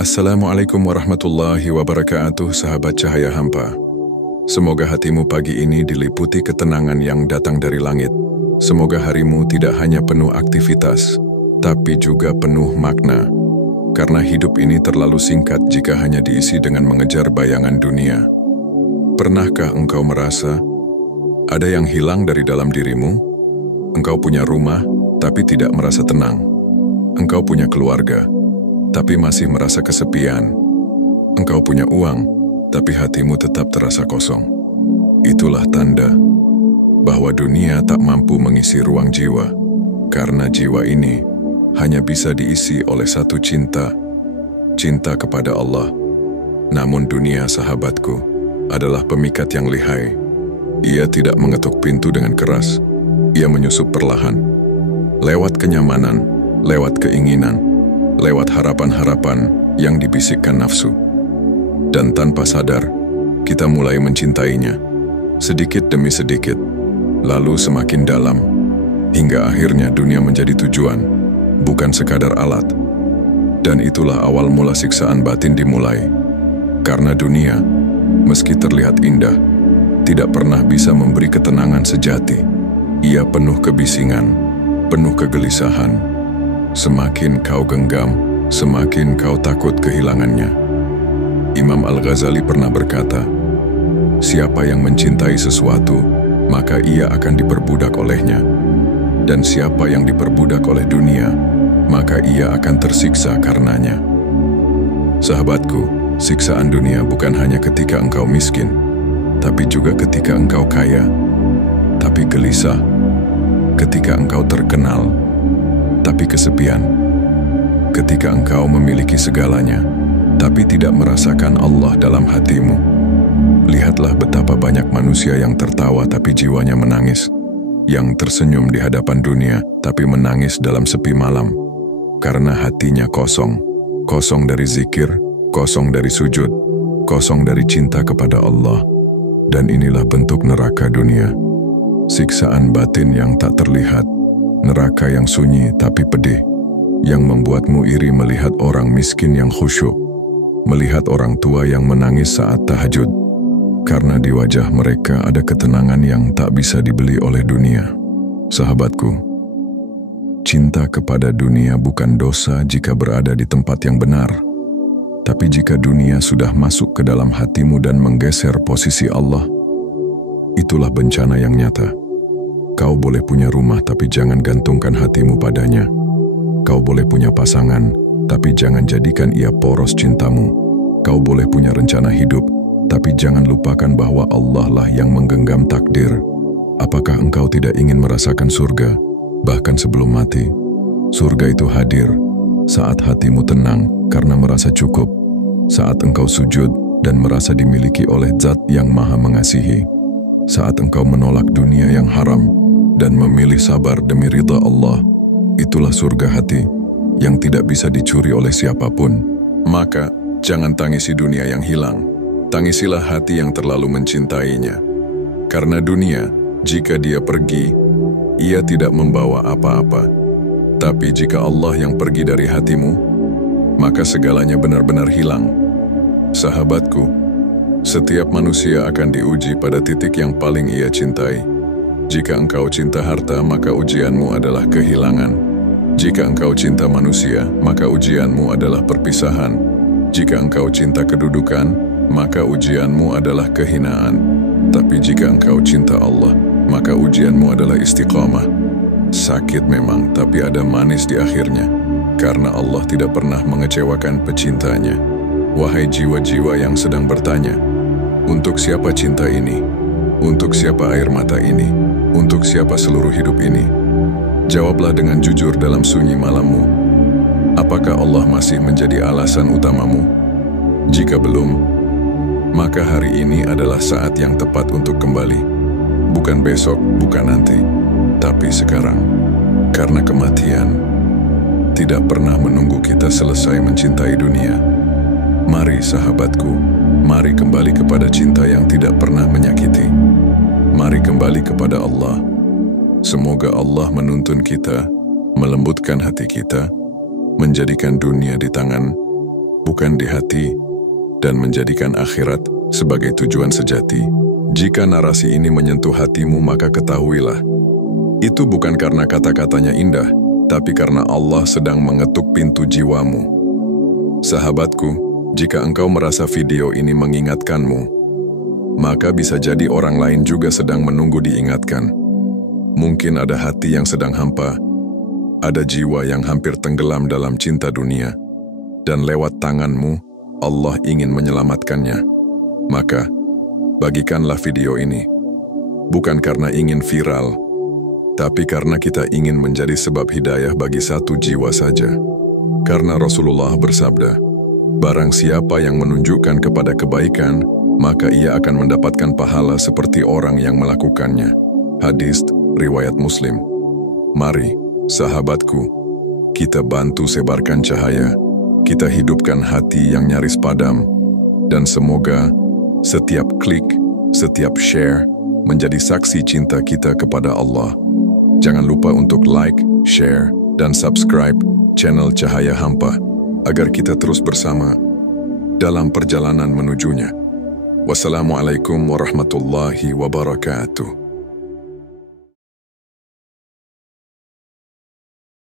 Assalamualaikum warahmatullahi wabarakatuh, sahabat cahaya hampa. Semoga hatimu pagi ini diliputi ketenangan yang datang dari langit. Semoga harimu tidak hanya penuh aktivitas, tapi juga penuh makna. Karena hidup ini terlalu singkat jika hanya diisi dengan mengejar bayangan dunia. Pernahkah engkau merasa ada yang hilang dari dalam dirimu? Engkau punya rumah, tapi tidak merasa tenang. Engkau punya keluarga, tapi masih merasa kesepian. Engkau punya uang, tapi hatimu tetap terasa kosong. Itulah tanda bahwa dunia tak mampu mengisi ruang jiwa, karena jiwa ini hanya bisa diisi oleh satu cinta, cinta kepada Allah. Namun dunia, sahabatku, adalah pemikat yang lihai. Ia tidak mengetuk pintu dengan keras, ia menyusup perlahan, lewat kenyamanan, lewat keinginan, lewat harapan-harapan yang dibisikkan nafsu. Dan tanpa sadar, kita mulai mencintainya, sedikit demi sedikit, lalu semakin dalam, hingga akhirnya dunia menjadi tujuan, bukan sekadar alat. Dan itulah awal mula siksaan batin dimulai. Karena dunia, meski terlihat indah, tidak pernah bisa memberi ketenangan sejati. Ia penuh kebisingan, penuh kegelisahan. Semakin kau genggam, semakin kau takut kehilangannya. Imam Al-Ghazali pernah berkata, siapa yang mencintai sesuatu, maka ia akan diperbudak olehnya. Dan siapa yang diperbudak oleh dunia, maka ia akan tersiksa karenanya. Sahabatku, siksaan dunia bukan hanya ketika engkau miskin, tapi juga ketika engkau kaya, tapi gelisah, ketika engkau terkenal, tapi kesepian, ketika engkau memiliki segalanya, tapi tidak merasakan Allah dalam hatimu. Lihatlah betapa banyak manusia yang tertawa tapi jiwanya menangis, yang tersenyum di hadapan dunia tapi menangis dalam sepi malam, karena hatinya kosong, kosong dari zikir, kosong dari sujud, kosong dari cinta kepada Allah. Dan inilah bentuk neraka dunia, siksaan batin yang tak terlihat, neraka yang sunyi tapi pedih, yang membuatmu iri melihat orang miskin yang khusyuk, melihat orang tua yang menangis saat tahajud, karena di wajah mereka ada ketenangan yang tak bisa dibeli oleh dunia. Sahabatku, cinta kepada dunia bukan dosa jika berada di tempat yang benar, tapi jika dunia sudah masuk ke dalam hatimu dan menggeser posisi Allah, itulah bencana yang nyata. Kau boleh punya rumah tapi jangan gantungkan hatimu padanya. Kau boleh punya pasangan, tapi jangan jadikan ia poros cintamu. Kau boleh punya rencana hidup, tapi jangan lupakan bahwa Allah lah yang menggenggam takdir. Apakah engkau tidak ingin merasakan surga, bahkan sebelum mati? Surga itu hadir saat hatimu tenang karena merasa cukup, saat engkau sujud dan merasa dimiliki oleh Zat yang Maha Mengasihi, saat engkau menolak dunia yang haram dan memilih sabar demi ridha Allah. Itulah surga hati yang tidak bisa dicuri oleh siapapun. Maka jangan tangisi dunia yang hilang, tangisilah hati yang terlalu mencintainya. Karena dunia, jika dia pergi, ia tidak membawa apa-apa. Tapi jika Allah yang pergi dari hatimu, maka segalanya benar-benar hilang. Sahabatku, setiap manusia akan diuji pada titik yang paling ia cintai. Jika engkau cinta harta, maka ujianmu adalah kehilangan. Jika engkau cinta manusia, maka ujianmu adalah perpisahan. Jika engkau cinta kedudukan, maka ujianmu adalah kehinaan. Tapi jika engkau cinta Allah, maka ujianmu adalah istiqamah. Sakit memang, tapi ada manis di akhirnya. Karena Allah tidak pernah mengecewakan pecintanya. Wahai jiwa-jiwa yang sedang bertanya, untuk siapa cinta ini? Untuk siapa air mata ini? Untuk siapa seluruh hidup ini? Jawablah dengan jujur dalam sunyi malammu. Apakah Allah masih menjadi alasan utamamu? Jika belum, maka hari ini adalah saat yang tepat untuk kembali. Bukan besok, bukan nanti, tapi sekarang. Karena kematian tidak pernah menunggu kita selesai mencintai dunia. Mari sahabatku, mari kembali kepada cinta yang tidak pernah menyakiti. Mari kembali kepada Allah. Semoga Allah menuntun kita, melembutkan hati kita, menjadikan dunia di tangan, bukan di hati, dan menjadikan akhirat sebagai tujuan sejati. Jika narasi ini menyentuh hatimu, maka ketahuilah, itu bukan karena kata-katanya indah, tapi karena Allah sedang mengetuk pintu jiwamu. Sahabatku, jika engkau merasa video ini mengingatkanmu, maka bisa jadi orang lain juga sedang menunggu diingatkan. Mungkin ada hati yang sedang hampa, ada jiwa yang hampir tenggelam dalam cinta dunia, dan lewat tanganmu, Allah ingin menyelamatkannya. Maka, bagikanlah video ini, bukan karena ingin viral, tapi karena kita ingin menjadi sebab hidayah bagi satu jiwa saja. Karena Rasulullah bersabda, barang siapa yang menunjukkan kepada kebaikan, maka ia akan mendapatkan pahala seperti orang yang melakukannya. Hadis riwayat Muslim. Mari, sahabatku, kita bantu sebarkan cahaya, kita hidupkan hati yang nyaris padam, dan semoga setiap klik, setiap share menjadi saksi cinta kita kepada Allah. Jangan lupa untuk like, share, dan subscribe channel Cahaya Hampa agar kita terus bersama dalam perjalanan menujunya. Wassalamualaikum warahmatullahi wabarakatuh.